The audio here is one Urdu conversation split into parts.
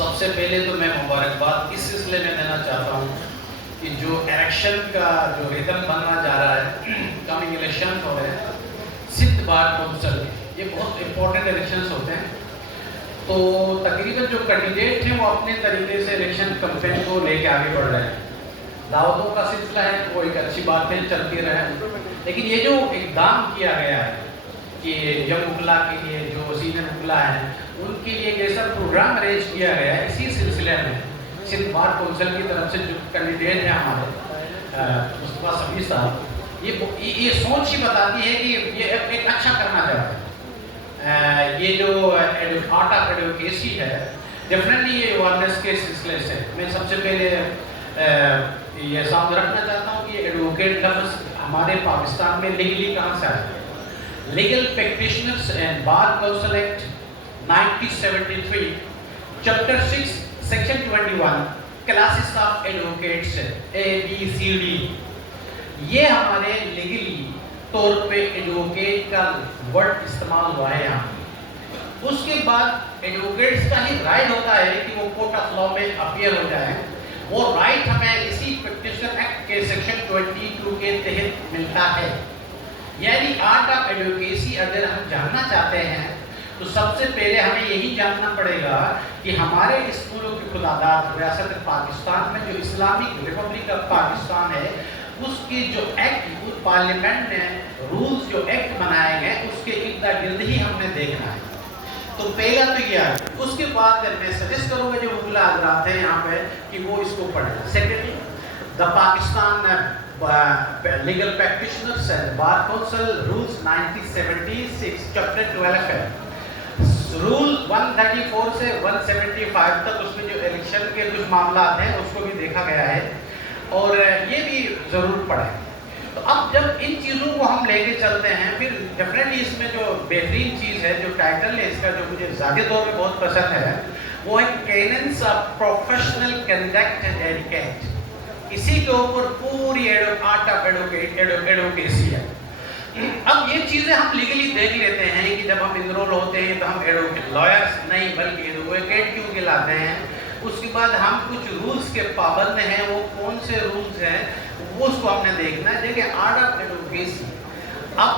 سب سے پہلے تو میں مبارکباد اس سلسلے میں دینا چاہتا ہوں کہ جو الیکشن کا جو ریدم بننا جا رہا ہے، کمنگ الیکشن ہو رہے ہیں سندھ بار کونسل، یہ بہت امپورٹنٹ الیکشنز ہوتے ہیں. تو تقریباً جو کینڈیڈیٹ ہیں وہ اپنے طریقے سے الیکشن کمپین کو لے کے آگے بڑھ رہے ہیں. دعوتوں کا سلسلہ ہے وہ ایک اچھی باتیں چلتی رہے، لیکن یہ جو اقدام کیا گیا ہے کہ یم وکلا کے لیے جو سینئر وکلا ہیں ان کے لیے ایک ایسا پروگرام ارینج کیا گیا ہے، اسی سلسلے میں سندھ بار کونسل کی طرف سے جو کینڈیڈیٹ ہیں ہمارے مصطفیٰ سمیع صاحب، یہ سوچ ہی بتاتی ہے کہ یہ ایک اچھا کرنا چاہتے ہیں. یہ جو آرٹ آف ایڈوکیسی ہے ڈیفینیٹلی یہ اویرنیس کے سلسلے سے میں سب سے پہلے یہ سامنے رکھنا چاہتا ہوں کہ ایڈوکیٹ لفظ ہمارے پاکستان میں لیگلی کہاں سے آیا ہے. Legal practitioners and bar council act 1973 chapter 6 section 21 classes of advocates ABCD، یہ ہمارے لیگلی طور پہ ایڈوکیٹ کا ورڈ استعمال ہوا ہے یہاں. اس کے بعد ایڈوکیٹس کا ہی رائٹ ہوتا ہے کہ وہ کورٹ آف لاء میں اپیئر ہو جائیں. وہ رائٹ ہمیں اسی پریکٹیشنر ایکٹ کے سیکشن 22 کے تحت ملتا ہے. یعنی آرٹ آف ایڈوکیسی اگر ہم جاننا چاہتے ہیں تو سب سے پہلے ہمیں یہی جاننا پڑے گا کہ ہمارے اسکولوں کی خداداد ریاست پاکستان میں جو اسلامک ریپبلک آف پاکستان ہے اس کی جو ایکٹ پارلیمنٹ نے رولز جو ایکٹ بنائے گئے اس کے ارد گرد ہی ہم نے دیکھنا ہے. تو پہلا تو یہ ہے. اس کے بعد میں سجیسٹ کروں گا جو وکلا حضرات ہیں یہاں پہ کہ وہ اس کو پڑھیں. Secondly the Pakistan legal practitioners and bar council rules 1976 chapter 12 ہے. رول 134 سے 175 تک اس میں جو الیکشن کے کچھ معاملات ہیں اس کو بھی دیکھا گیا ہے اور یہ بھی ضرور پڑھیں. تو اب جب ان چیزوں کو ہم لے کے چلتے ہیں پھر ڈیفینیٹلی اس میں جو بہترین چیز ہے جو ٹائٹل ہے اس کا جو مجھے ذاتی طور پہ بہت پسند ہے وہ ہے کیننس of professional conduct and etiquette. اسی کے اوپر پوری آرٹ آف ایڈوکیسی ہے. اب یہ چیزیں ہم لیگلی دیکھ لیتے ہیں کہ جب ہم انرول ہوتے ہیں تو ہم لائرس نہیں بلکہ ایڈوکیٹ کیوں کہلاتے ہیں. اس کے بعد ہم کچھ رولز کے پابند ہیں، وہ کون سے رولز ہیں وہ اس کو ہم نے دیکھنا ہے. دیکھیں آرٹ آف ایڈوکیسی اب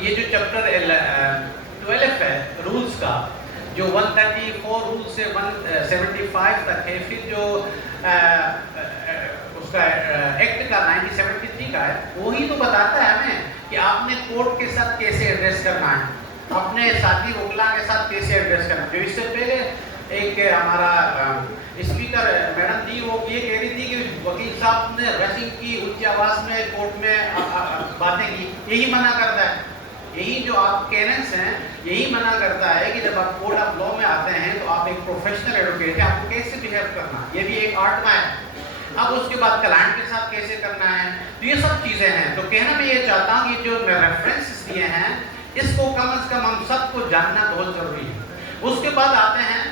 یہ جو چیپٹر 12 ہے رولز کا جو 134 رول سے 175 تک ہے، پھر جو اس کا ایکٹ کا 1973 کا ہے وہی تو بتاتا ہے ہمیں کہ آپ نے کورٹ کے ساتھ کیسے ایڈریس کرنا ہے، اپنے ساتھی وکلا کے ساتھ کیسے ایڈریس کرنا ہے. جو اس سے پہلے ایک ہمارا اسپیکر میڈم تھی وہ یہ کہہ رہی تھی کہ وکیل صاحب نے ریسنگ کی اونچی آواز میں کورٹ میں باتیں کی، یہی منع کرتا ہے. یہی جو آپ کیننس ہیں یہی منع کرتا ہے کہ جب آپ کورٹ آف لاء میں آتے ہیں تو آپ ایک پروفیشنل ایڈوکیٹ ہیں، آپ کو کیسے بہیو کرنا ہے، یہ بھی ایک آرٹ کا ہے. اب اس کے بعد کلائنٹ کے ساتھ کیسے کرنا ہے، تو یہ سب چیزیں ہیں. تو کہنا میں یہ چاہتا ہوں کہ جو میں ریفرنسز دیے ہیں اس کو کم از کم ہم سب کو جاننا بہت ضروری ہے. اس کے بعد آتے ہیں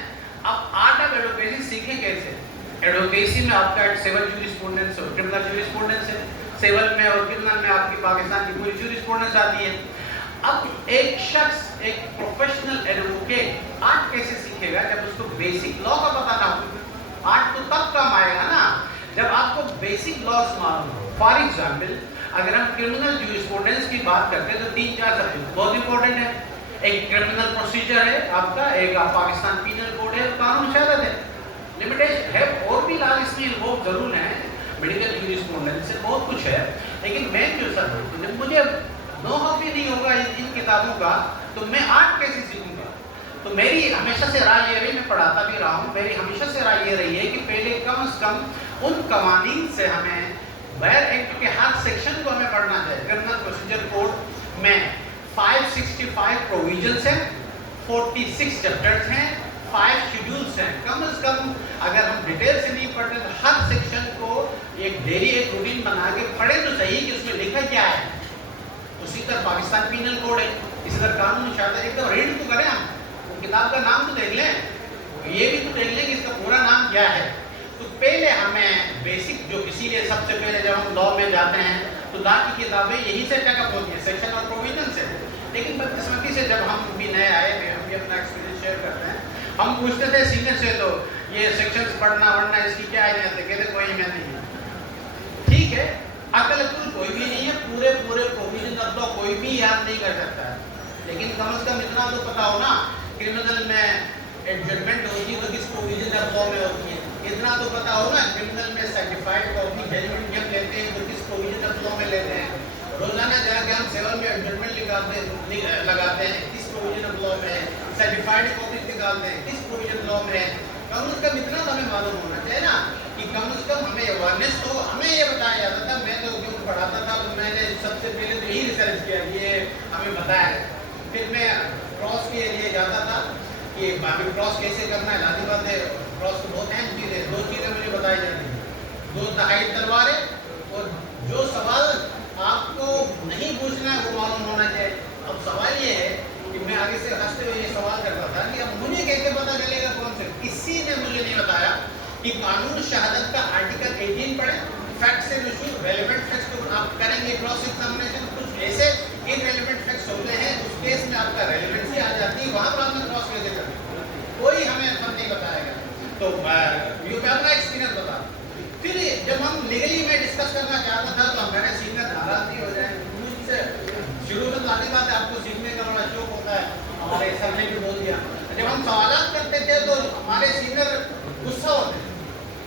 اب آرٹ آف ایڈوکیسی سیکھیں کیسے. ایڈوکیسی میں آپ کا سول جورسپروڈنس اور کرمنل جورسپروڈنس ہے. سول میں اور کرمنل میں آپ کی پاکستان کی پوری جورسپروڈنس آتی ہے. اب ایک شخص ایک پروفیشنل ایڈوکیٹ آرٹ کیسے سیکھے گا جب اس کو بیسک لا کا پتہ نہ ہو. آرٹ تو تب کام آئے گا نا جب آپ کو بیسک لاس معلوم ہو. فار ایگزامپل اگر ہم کرمنل جورسپروڈنس کی بات کرتے ہیں تو 3-4 سبجیکٹ بہت امپورٹنٹ ہے. ایک کرمنل پروسیجر ہے آپ کا، ایک پاکستان پینل کوڈ ہے، قانون شہادت ہے. لمیٹیشن ہے اور بھی لا اس میں انوالو ضرور ہیں، میڈیکل جورسپروڈنس سے بہت کچھ ہے. لیکن میں جو سر مجھے نو بھی نہیں ہوگا ان کتابوں کا تو میں آرٹ کیسے سیکھوں گا. تو میری ہمیشہ سے رائے یہ رہی، میں پڑھاتا بھی رہا ہوں، میری ہمیشہ سے رائے یہ رہی ہے کہ پہلے کم از کم ان قوانین سے ہمیں بغیر ایکٹ کے ہر سیکشن کو ہمیں پڑھنا چاہیے. کرمنل پروسیجر کوڈ میں 565 پروویژنس ہیں، 46 چیپٹرز ہیں، 5 شیڈولز ہیں. کم از کم اگر ہم ڈیٹیل سے نہیں پڑھتے تو ہر سیکشن کو ایک ڈیلی ایک روٹین بنا کے پڑھیں تو صحیح کہ اس میں لکھا کیا ہے. اسی طرح پاکستان پینل کوڈ ہے، اسی طرح قانون شہادت. ایک دم ریڈ تو کریں، ہم وہ کتاب کا نام تو دیکھ لیں، یہ بھی تو دیکھ لیں کہ اس کا پورا نام کیا ہے. تو پہلے ہمیں بیسک جو اسی لیے سب سے پہلے جب ہم لا میں جاتے ہیں تو لا کی کتابیں یہی سے چیک اپ ہوتی ہیں، سیکشن اور پروویژن سے. لیکن بدقسمتی سے جب ہم بھی نئے آئے ہوئے ہم بھی اپنا ایکسپیرینس شیئر کرتے ہیں ہم پوچھتے تھے سینئر سے تو یہ سیکشنز پڑھنا وڑھنا اس کی کیا اہمیت ہے، کہتے کوئی اہمیت نہیں ہے. ٹھیک ہے، عقل کوئی بھی نہیں ہے، پورے پروویژن آف لا کوئی بھی یاد نہیں کر سکتا ہے، لیکن کم از کم اتنا تو پتا ہو نا کرمنل میں ایڈجسٹمنٹ ہوتی ہے تو کس پروویژن آف لا میں ہوتی ہے. اتنا تو پتا ہو نا کرمنل میں سرٹیفائڈ کاپی ججمنٹ جب لیتے ہیں تو کس پروویژن آف لا میں لیتے ہیں. روزانہ جا کے ہم سیول میں ایڈجسٹمنٹ لگاتے ہیں کس پروویژن آف لا میں ہے، سرٹیفائڈ کاپیز نکالتے ہیں کس پروویژن لا میں ہے. کم از کم اتنا تو ہمیں معلوم ہونا چاہیے نا کہ کم از کم ہمیں اویئرنیس تو ہمیں یہ بتایا جاتا تھا. میں تو جو پڑھاتا تھا تو میں نے سب سے پہلے تو یہی ریسرچ کیا، یہ ہمیں بتایا ہے. پھر میں کراس کے لیے جاتا تھا کہ ہمیں کراس کیسے کرنا ہے. لازمی بات ہے کراس تو بہت اہم چیز ہے. 2 چیزیں مجھے بتائی جاتی ہیں، 2 دہائی تلواریں، اور جو سوال آپ کو نہیں پوچھنا ہے وہ معلوم ہونا چاہیے. اب سوال یہ ہے کہ میں آگے سے ہنستے ہوئے یہ سوال کرتا تھا کہ اب مجھے کیسے پتا چلے گا کون سے. کسی نے مجھے نہیں بتایا کہ قانون شہادت کا آرٹیکل 18 پڑھیں، facts and issues relevant facts کو آپ کریں گے کراس ایگزامینیشن. کچھ ایسے ان ریلیونٹ فیکٹس ہوتے ہیں اس کیس میں آپ کا ریلیونسی آ جاتی ہے، وہاں پر آپ نے کراس کیسے کرنا، کوئی ہمیں فن نہیں بتائے گا. تو یہ میں اپنا ایکسپیرینس بتا. پھر جب ہم لیگلی میں ڈسکس کرنا چاہتا تھا تو ہمارے سینئر ناراض نہیں ہو جائیں. مجھ سے شروع میں لانے بات ہے، آپ کو سیکھنے کا بڑا شوق ہوتا ہے، ہمارے سر نے بھی بول دیا. جب ہم سوالات کرتے تھے تو ہمارے سینئر غصہ ہوتے تھے.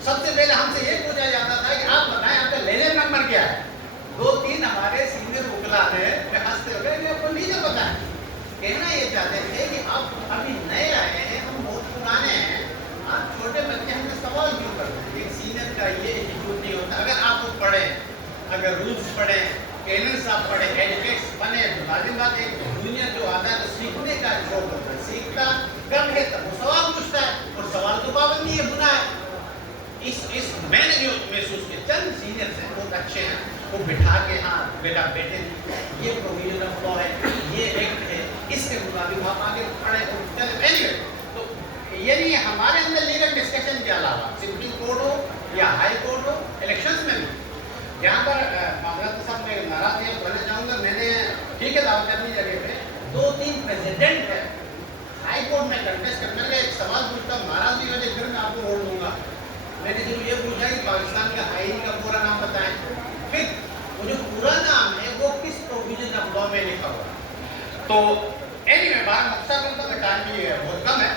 سب سے پہلے ہم سے یہ پوچھا جاتا تھا کہ آپ بتائیں آپ کا لیجر نمبر کیا ہے. 2-3 ہمارے سینئر وکلا ہیں، ہنستے ہو گئے کہ آپ کو لیجر پتا ہے. کہنا یہ چاہتے تھے کہ آپ ابھی نئے آئے ہیں، ہم بہت پرانے ہیں، آپ چھوٹے بچے ہم سے سوال کیوں کرتے ہیں. ایک سینئر کا یہ ایٹیٹیوڈ نہیں ہوتا. اگر آپ کو پڑھیں، اگر رولس پڑھیں، کیننس آپ پڑھیں، ایجوکیٹس بنے، تو لازم بات ایک جونیئر جو آتا ہے تو سیکھنے کا شوق ہوتا ہے. سیکھتا کب ہے تب وہ سوال پوچھتا ہے، اور سوال تو پابندی ہے، گناہ ہے. اس میں نے جو محسوس کیا چند سینئرز ہیں بہت اچھے ہیں، وہ بٹھا کے ہاں بیٹا بیٹے یہ پروویژن آف لا ہے، یہ ایکٹ ہے، اس کے مطابق آپ آگے پڑھیں اور چلیں. اینی وے تو یعنی ہمارے اندر لیگل ڈسکشن کے علاوہ سپریم کورٹ ہو یا ہائی کورٹ ہو، الیکشنز میں بھی یہاں پر معذرت صاحب میں ناراض نہیں کہنا چاہوں گا. میں نے ٹھیک ہے دعوت اپنی جگہ پہ 2-3 پریزیڈنٹ ہے ہائی کورٹ میں کنٹیسٹ کرنے کا. ایک سوال پوچھتا ہوں، ناراض نہیں ہو جائے پھر میں آپ کو ووٹ دوں گا. میں نے ضرور یہ پوچھا کہ پاکستان کے آئین کا پورا نام بتائیں. پھر وہ جو پورا نام ہے وہ کس پروویژن آف لا میں لکھا ہوا. تو اینی میں بارہ مقصد کرتا میں ٹائم بھی بہت کم ہے.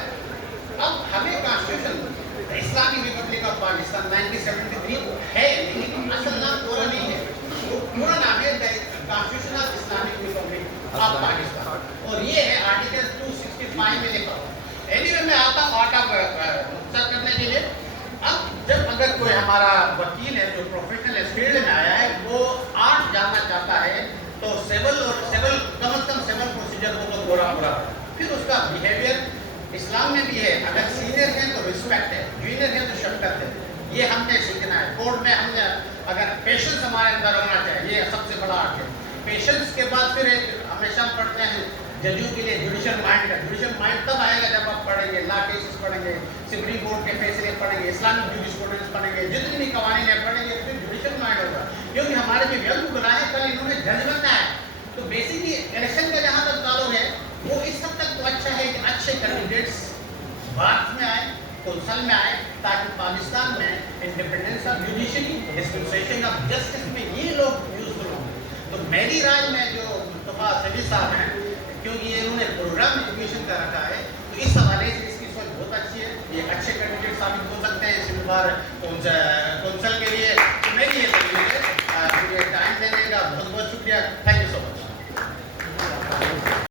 اب ہمیں کانسٹیٹیوشن اسلامی ریپبلک آف پاکستان 1973 ہے، لیکن اصل نام پورا نہیں ہے. وہ پورا نام ہے constitution of Islamic republic of Pakistan, اور یہ ہے آرٹیکل 265 میں لکھا ہوا. اینی میں آتا ہوں آٹا مقصد کرنے کے لیے. اب جب اگر کوئی ہمارا وکیل ہے جو پروفیشنل اس فیلڈ میں آیا ہے، وہ آرٹ جاننا چاہتا ہے تو سیول کم از کم سیول پروسیجر کو تو پورا پھر اس کا بیہیویئر اسلام میں بھی ہے. اگر سینئر ہیں تو رسپیکٹ ہے، جونیئر ہیں تو شفقت ہے. یہ ہم نے سیکھنا ہے. کورٹ میں ہم نے اگر پیشنس ہمارے اندر ہونا چاہیے، یہ سب سے بڑا آرٹ ہے. پیشنس کے بعد پھر ایک ہمیشہ پڑھتے ہیں ججوں کے لیے جوڈیشل مائنڈ کا. جوڈیشل مائنڈ تب آئے گا جب آپ پڑھیں گے لا کیسز پڑھیں گے، سپریم کورٹ کے فیصلے پڑھیں گے، اسلامک جوڈیشل پڑھیں گے، جتنی بھی قوانین ہیں پڑھیں گے، پھر جوڈیشل مائنڈ ہوگا. کیونکہ ہمارے جو ینگ گناہ ہے کل انہوں نے جج بننا ہے. تو بیسکلی الیکشن کا جہاں تک تعلق ہے وہ اس حد تک تو اچھا ہے کہ اچھے کینڈیڈیٹس بھارت میں آئے، کونسل میں آئے، تاکہ پاکستان میں independence of judiciary, dispensation of justice میں یہ لوگ یوزفل ہوں گے. تو میری رائے میں جو مصطفیٰ سبی صاحب ہیں، کیونکہ انہوں نے پروگرام ایجوکیشن کا رکھا ہے، تو اس حوالے سے اس کی سوچ بہت اچھی ہے. یہ اچھے کینڈیڈیٹ ثابت ہو سکتے ہیں اس بار کونسل کے لیے. میری یہ ٹائم دینے کا بہت بہت شکریہ. Thank you.